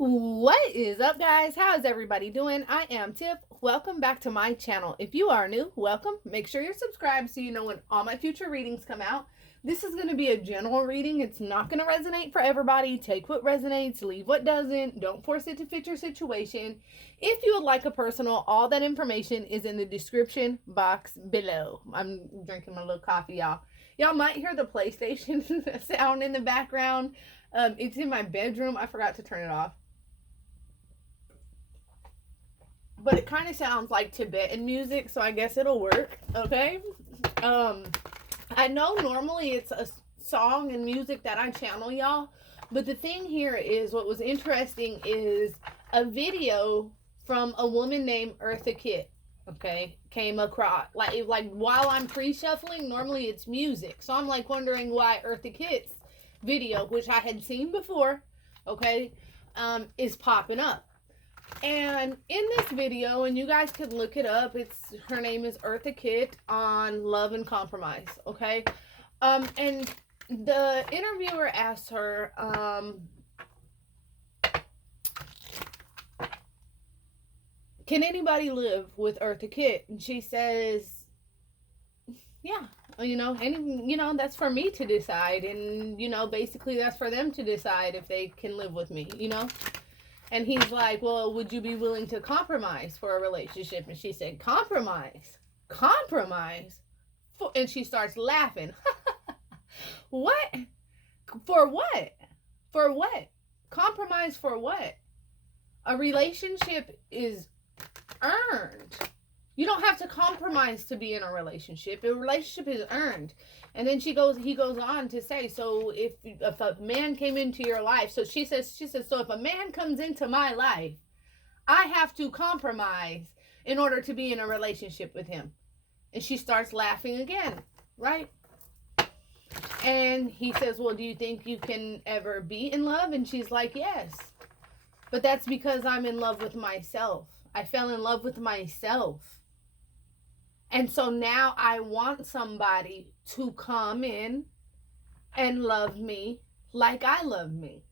What is up, guys? How is everybody doing? I am Tiff. Welcome back to my channel. If you are new, welcome. Make sure you're subscribed so you know when all my future readings come out. This is going to be a general reading. It's not going to resonate for everybody. Take what resonates, leave what doesn't. Don't force it to fit your situation. If you would like a personal, all that information is in the description box below. I'm drinking my little coffee, y'all. Y'all might hear the PlayStation sound in the background. It's in my bedroom. I forgot to turn it off. But it kind of sounds like Tibetan music, so I guess it'll work. Okay. Um, I know normally it's a song and music that I channel, y'all, but the thing here is what was interesting is a video from a woman named Eartha Kitt. Okay, came across like while I'm pre-shuffling. Normally it's music, so I'm like wondering why Eartha Kitt's video, which I had seen before, okay, is popping up. And in this video, and you guys can look it up, her name is Eartha Kitt on Love and Compromise, okay? And the interviewer asked her, can anybody live with Eartha Kitt? And she says, yeah, that's for me to decide. And, basically that's for them to decide if they can live with me, And he's like, well, would you be willing to compromise for a relationship? And she said, compromise? Compromise? And she starts laughing. What? For what? For what? Compromise for what? A relationship is earned. You don't have to compromise to be in a relationship. A relationship is earned. And then he goes on to say, so if a man came into your life, so she says, so if a man comes into my life, I have to compromise in order to be in a relationship with him. And she starts laughing again, right? And he says, well, do you think you can ever be in love? And she's like, yes. But that's because I'm in love with myself. I fell in love with myself. And so now I want somebody to come in and love me like I love me.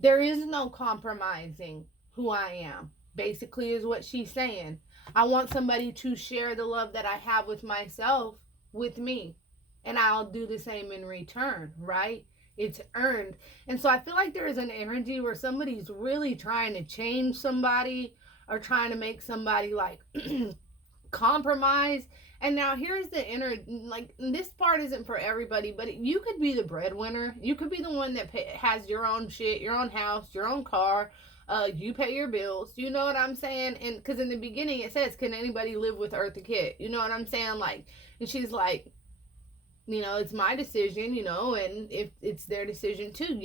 There is no compromising who I am, basically is what she's saying. I want somebody to share the love that I have with myself with me. And I'll do the same in return, right? It's earned. And so I feel like there is an energy where somebody's really trying to change somebody or trying to make somebody like compromise. And now here's the inner, like, this part isn't for everybody, but you could be the breadwinner. You could be the one that has your own shit, your own house, your own car. You pay your bills. You know what I'm saying? And because in the beginning it says, can anybody live with Eartha Kitt? You know what I'm saying? Like, and she's like, it's my decision, and if it's their decision too,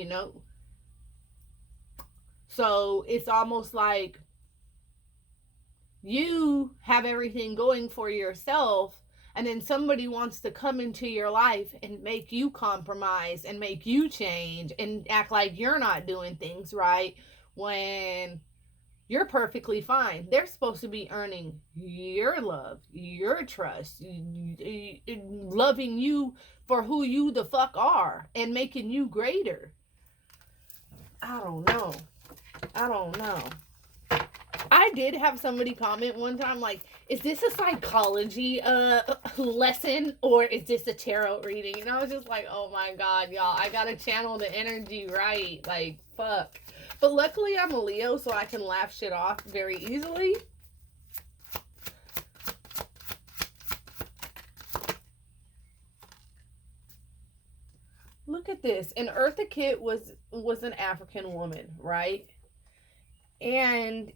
So it's almost like you have everything going for yourself, and then somebody wants to come into your life and make you compromise and make you change and act like you're not doing things right when you're perfectly fine. They're supposed to be earning your love, your trust, loving you for who you the fuck are and making you greater. I don't know. I did have somebody comment one time, like, is this a psychology lesson or is this a tarot reading? And I was just like, oh my God, y'all, I gotta channel the energy right. Like, fuck. But luckily I'm a Leo, so I can laugh shit off very easily. Look at this. And Eartha Kitt was an African woman, right? And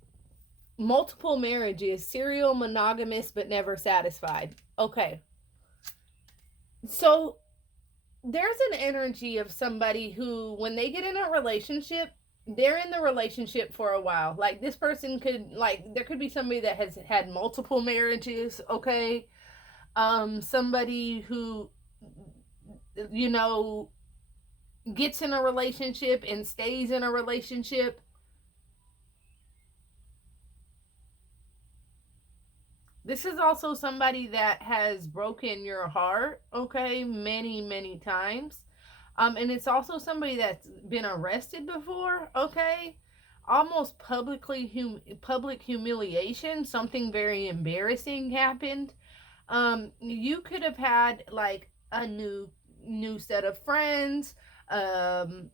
multiple marriages, serial monogamous but never satisfied. Okay. So there's an energy of somebody who, when they get in a relationship, they're in the relationship for a while. Like, this person could, like, there could be somebody that has had multiple marriages, okay? Somebody who, gets in a relationship and stays in a relationship. This is also somebody that has broken your heart, okay, many, many times. And it's also somebody that's been arrested before, okay? Almost public humiliation, something very embarrassing happened. You could have had like a new set of friends. Um,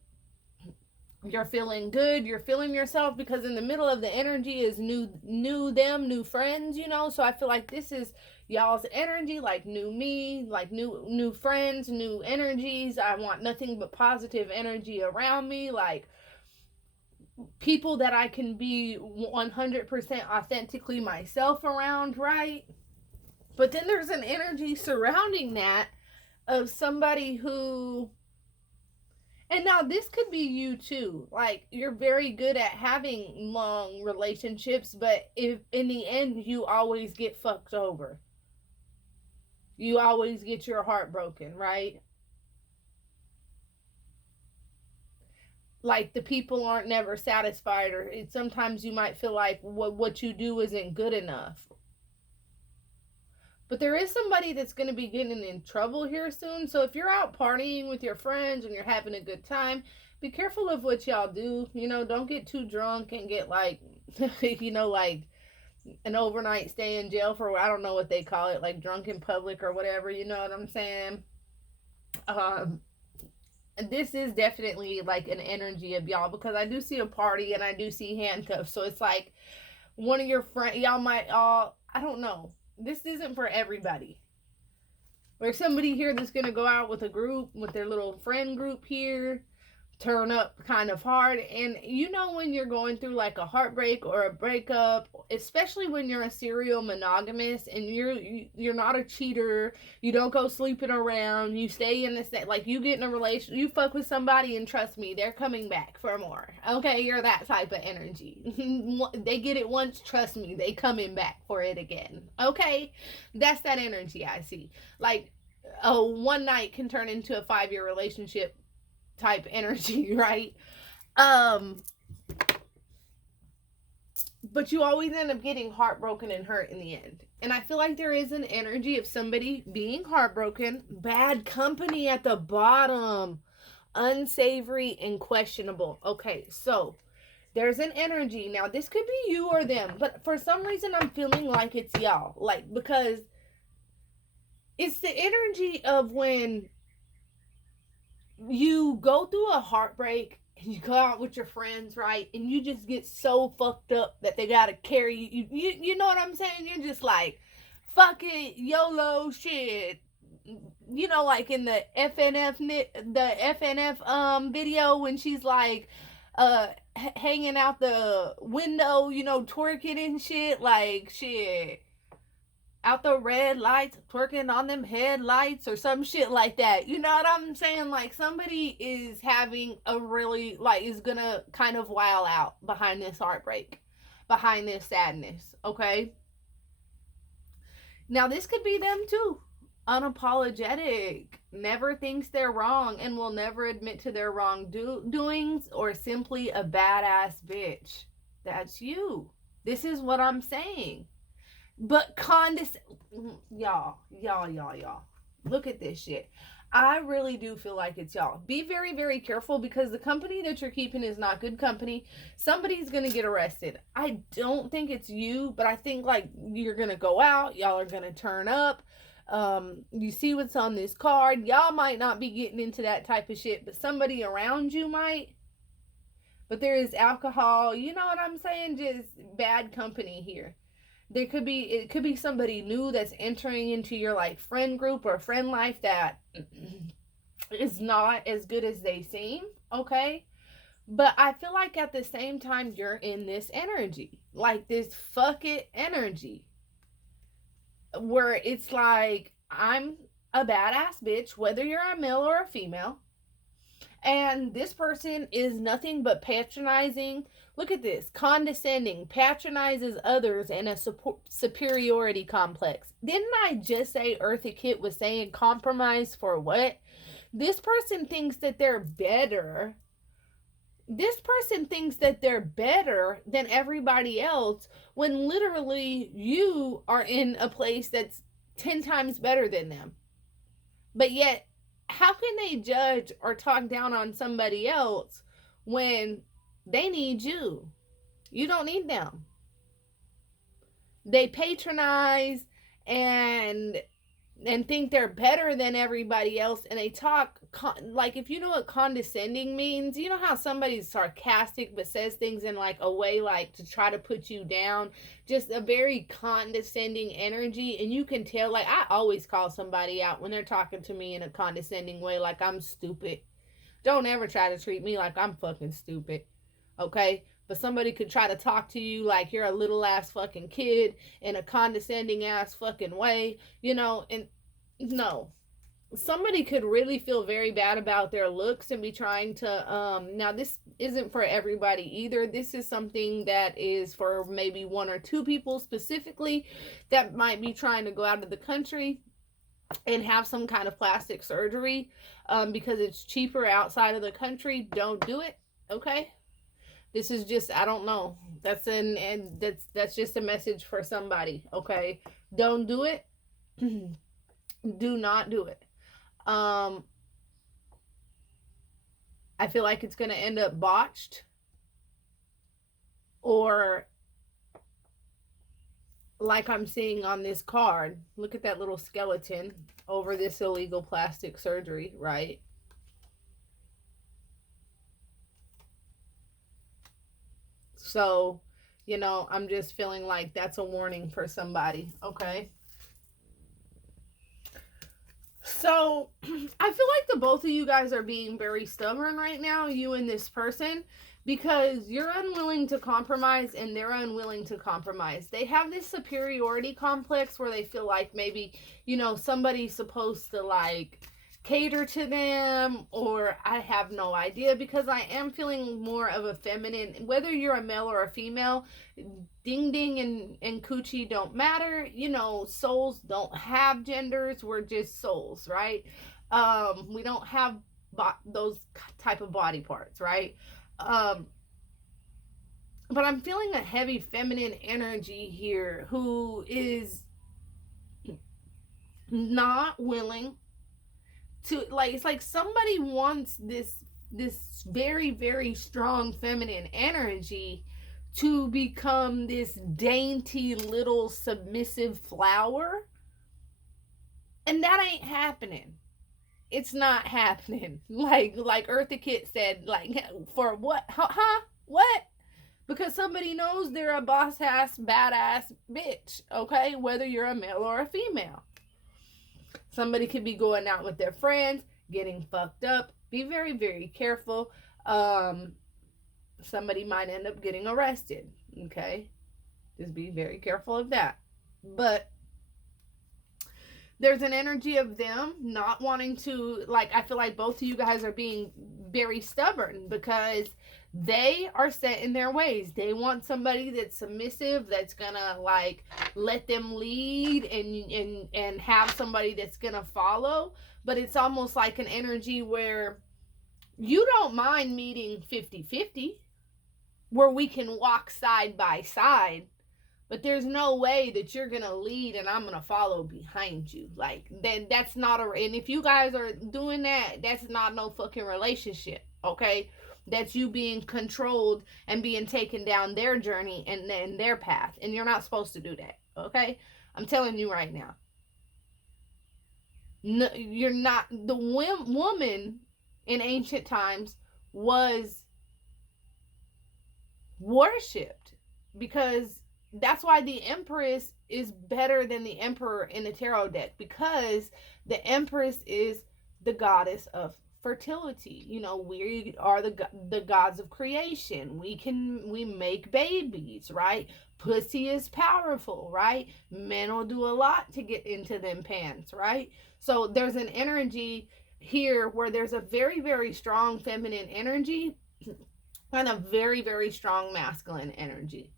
you're feeling good, you're feeling yourself, because in the middle of the energy is new friends, you know. So I feel like this is y'all's energy, like new me, like new friends, new energies. I want nothing but positive energy around me, like people that I can be 100% authentically myself around, right? But then there's an energy surrounding that of somebody who, and now this could be you too. Like, you're very good at having long relationships, but if in the end you always get fucked over. You always get your heart broken, right? Like the people aren't never satisfied, or sometimes you might feel like what you do isn't good enough. But there is somebody that's going to be getting in trouble here soon. So if you're out partying with your friends and you're having a good time, be careful of what y'all do. You know, don't get too drunk and get like, you know, like an overnight stay in jail for, I don't know what they call it, like drunk in public or whatever. You know what I'm saying? Um, this is definitely like an energy of y'all, because I do see a party and I do see handcuffs. So it's like one of your friends, y'all might all, I don't know. This isn't for everybody. There's somebody here that's going to go out with a group, with their little friend group here, turn up kind of hard. And you know, when you're going through like a heartbreak or a breakup, especially when you're a serial monogamous and you're not a cheater, you don't go sleeping around, you stay in the same, like you get in a relation, you fuck with somebody and trust me, they're coming back for more. Okay, you're that type of energy. They get it once, trust me, they coming back for it again. Okay, that's that energy I see. Like, one night can turn into a 5-year relationship type energy, right? Um, but you always end up getting heartbroken and hurt in the end. And I feel like there is an energy of somebody being heartbroken, bad company at the bottom, unsavory and questionable. Okay, so there's an energy. Now, this could be you or them, but for some reason I'm feeling like it's y'all. Like, because it's the energy of when you go through a heartbreak and you go out with your friends, right? And you just get so fucked up that they gotta carry you. You know what I'm saying? You're just like, fuck it, YOLO shit. You know, like in the FNF video when she's like hanging out the window, you know, twerking and shit, like shit. Out the red lights, twerking on them headlights or some shit like that. You know what I'm saying? Like somebody is having a really, like, is gonna kind of wild out behind this heartbreak, behind this sadness, okay? Now this could be them too. Unapologetic, never thinks they're wrong and will never admit to their wrongdoings, or simply a badass bitch. That's you. This is what I'm saying. But y'all. Look at this shit. I really do feel like it's y'all. Be very, very careful, because the company that you're keeping is not good company. Somebody's gonna get arrested. I don't think it's you, but I think like you're gonna go out, y'all are gonna turn up. You see what's on this card. Y'all might not be getting into that type of shit, but somebody around you might. But there is alcohol, you know what I'm saying? Just bad company here. It could be somebody new that's entering into your like friend group or friend life that is not as good as they seem, okay? But I feel like at the same time you're in this energy, like this fuck it energy, where it's like, I'm a badass bitch, whether you're a male or a female, and this person is nothing but patronizing. Look at this. Condescending, patronizes others, and a superiority complex. Didn't I just say Eartha Kitt was saying compromise for what? This person thinks that they're better. This person thinks that they're better than everybody else, when literally you are in a place that's 10 times better than them. But yet how can they judge or talk down on somebody else when they need you? You don't need them. They patronize and think they're better than everybody else, and they talk like, if you know what condescending means, you know how somebody's sarcastic but says things in like a way like to try to put you down, just a very condescending energy. And you can tell, like, I always call somebody out when they're talking to me in a condescending way, like I'm stupid. Don't ever try to treat me like I'm fucking stupid, okay? But somebody could try to talk to you like you're a little ass fucking kid in a condescending ass fucking way, and no. Somebody could really feel very bad about their looks and be trying to, now this isn't for everybody either. This is something that is for maybe one or two people specifically that might be trying to go out of the country and have some kind of plastic surgery, because it's cheaper outside of the country. Don't do it, okay? This is just, I don't know. That's just a message for somebody, okay? Don't do it. Do not do it. I feel like it's going to end up botched, or like I'm seeing on this card. Look at that little skeleton over this illegal plastic surgery, right? So, I'm just feeling like that's a warning for somebody, okay? So, I feel like the both of you guys are being very stubborn right now, you and this person, because you're unwilling to compromise and they're unwilling to compromise. They have this superiority complex where they feel like maybe, somebody's supposed to like cater to them, or I have no idea, because I am feeling more of a feminine, whether you're a male or a female, ding ding and coochie don't matter. Souls don't have genders. We're just souls, right? We don't have those type of body parts, right? But I'm feeling a heavy feminine energy here who is not willing to, like, it's like somebody wants this very, very strong feminine energy to become this dainty little submissive flower, and that ain't happening. It's not happening. Like Eartha Kitt said, like, for what? Huh? What? Because somebody knows they're a boss ass badass bitch, okay? Whether you're a male or a female. Somebody could be going out with their friends, getting fucked up. Be very, very careful. Somebody might end up getting arrested, okay? Just be very careful of that. But there's an energy of them not wanting to, like, I feel like both of you guys are being very stubborn because they are set in their ways. They want somebody that's submissive, that's gonna like let them lead and have somebody that's gonna follow. But it's almost like an energy where you don't mind meeting 50-50, where we can walk side by side, but there's no way that you're gonna lead and I'm gonna follow behind you. Like, then that's not and if you guys are doing that, that's not no fucking relationship, okay? That's you being controlled and being taken down their journey and their path. And you're not supposed to do that, okay? I'm telling you right now. No, you're not. The woman in ancient times was worshipped, because that's why the Empress is better than the Emperor in the tarot deck, because the Empress is the goddess of fertility. We are the gods of creation. We make babies, right? Pussy is powerful, right? Men will do a lot to get into them pants, right? So there's an energy here where there's a very, very strong feminine energy and a very, very strong masculine energy.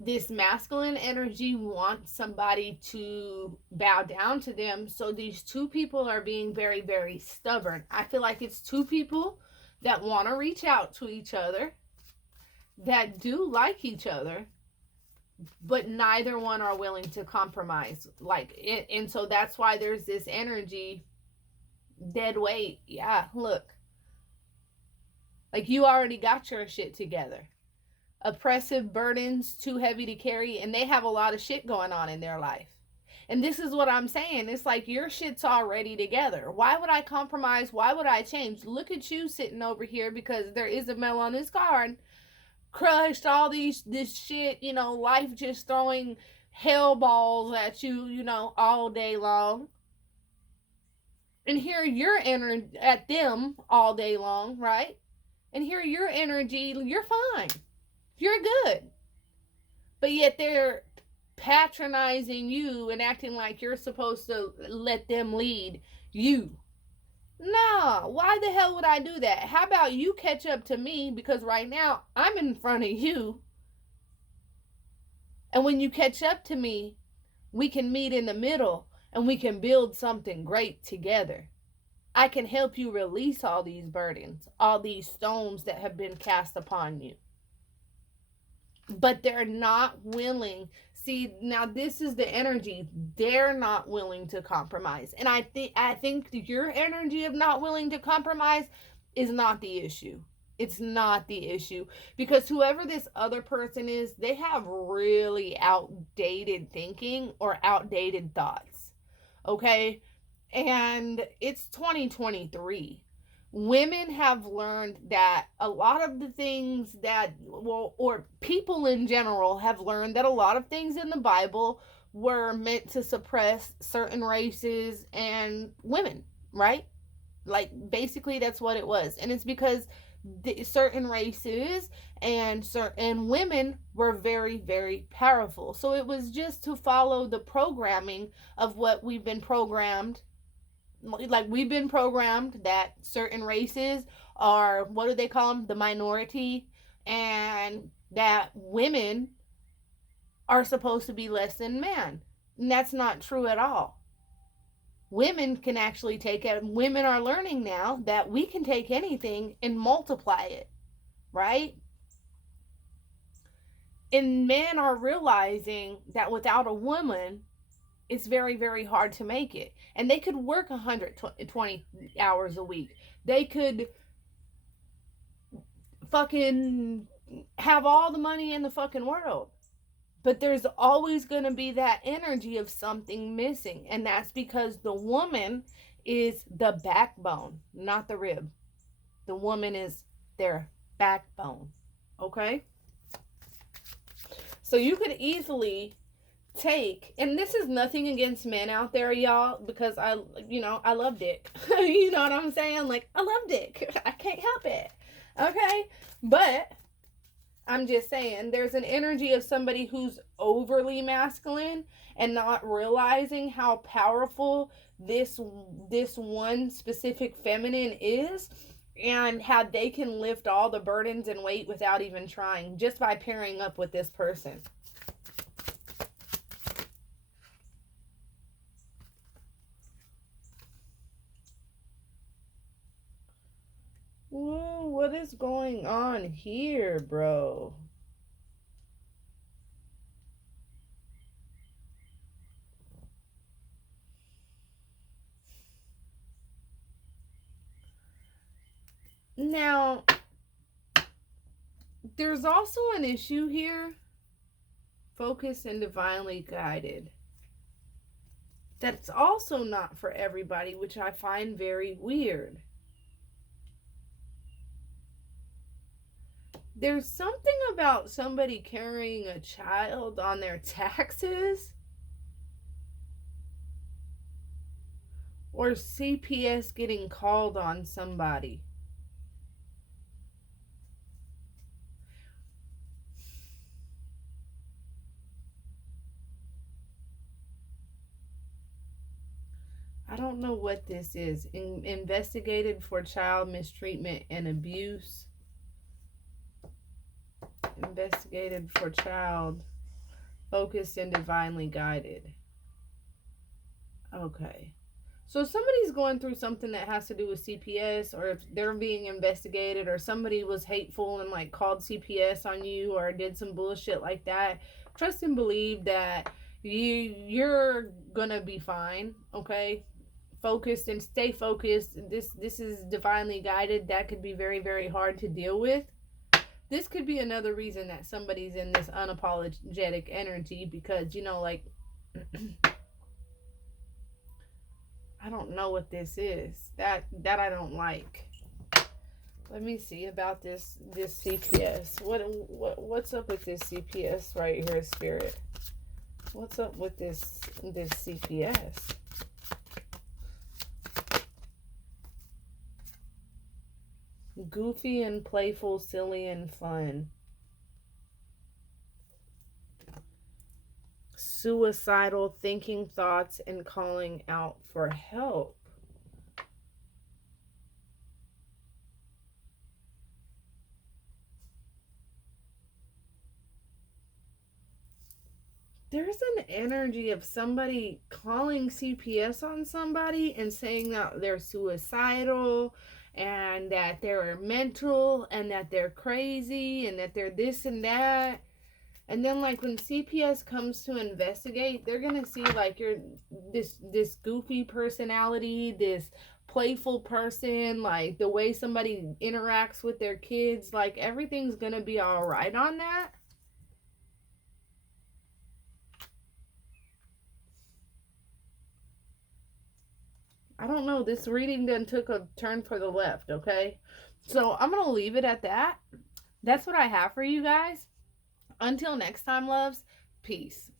This masculine energy wants somebody to bow down to them. So these two people are being very, very stubborn. I feel like it's two people that want to reach out to each other, that do like each other, but neither one are willing to compromise. And so that's why there's this energy Dead weight. Yeah, look. Like, you already got your shit together. Oppressive burdens too heavy to carry, and they have a lot of shit going on in their life. And this is what I'm saying. It's like your shit's already together. Why would I compromise? Why would I change? Look at you sitting over here, because there is a Mel on this card, crushed all this shit, life just throwing hell balls at you, all day long. And here you're entering at them all day long, right? And here your energy, you're fine. You're good. But yet they're patronizing you and acting like you're supposed to let them lead you. Nah, why the hell would I do that? How about you catch up to me, because right now I'm in front of you. And when you catch up to me, we can meet in the middle and we can build something great together. I can help you release all these burdens, all these stones that have been cast upon you. But they're not willing. See, now this is the energy. They're not willing to compromise. And I think your energy of not willing to compromise is not the issue. It's not the issue, because whoever this other person is, they have really outdated thinking or outdated thoughts. Okay? And it's 2023. Women have learned that a lot of the things that, well, or people in general have learned that a lot of things in the Bible were meant to suppress certain races and women, right? Like, basically that's what it was. And it's because certain races and certain women were very, very powerful. So it was just to follow the programming of what we've been programmed. Like, we've been programmed that certain races are, what do they call them, the minority, and that women are supposed to be less than men. And that's not true at all. Women can actually take it. Women are learning now that we can take anything and multiply it, right? And men are realizing that without a woman, it's very, very hard to make it. And they could work 120 hours a week. They could fucking have all the money in the fucking world. But there's always going to be that energy of something missing. And that's because the woman is the backbone, not the rib. The woman is their backbone. Okay? So you could easily take, and this is nothing against men out there, y'all, because I love dick. You know what I'm saying? Like, I love dick. I can't help it. Okay? But I'm just saying, there's an energy of somebody who's overly masculine and not realizing how powerful this one specific feminine is, and how they can lift all the burdens and weight without even trying, just by pairing up with this person. Whoa, what is going on here, bro? Now, there's also an issue here. Focused and divinely guided. That's also not for everybody, which I find very weird. There's something about somebody carrying a child on their taxes, or CPS getting called on somebody. I don't know what this is. Investigated for child mistreatment and abuse. Investigated for child, focused and divinely guided. Okay. So if somebody's going through something that has to do with CPS, or if they're being investigated, or somebody was hateful and like called CPS on you or did some bullshit like that, trust and believe that you're gonna be fine, okay? focused and stay focused. This is divinely guided. That could be very, very hard to deal with. This could be another reason that somebody's in this unapologetic energy, because, you know, like, I don't know what this is. That I don't like. Let me see about this CPS. What's up with this CPS right here, Spirit? What's up with this CPS? Goofy and playful, silly and fun. Suicidal thinking thoughts and calling out for help. There's an energy of somebody calling CPS on somebody and saying that they're suicidal and that they're mental and that they're crazy and that they're this and that. And then, like, when CPS comes to investigate, they're gonna see, like, you're this goofy personality, this playful person, like the way somebody interacts with their kids, like, everything's gonna be all right on that. I don't know. This reading then took a turn for the left, okay? So I'm going to leave it at that. That's what I have for you guys. Until next time, loves, peace.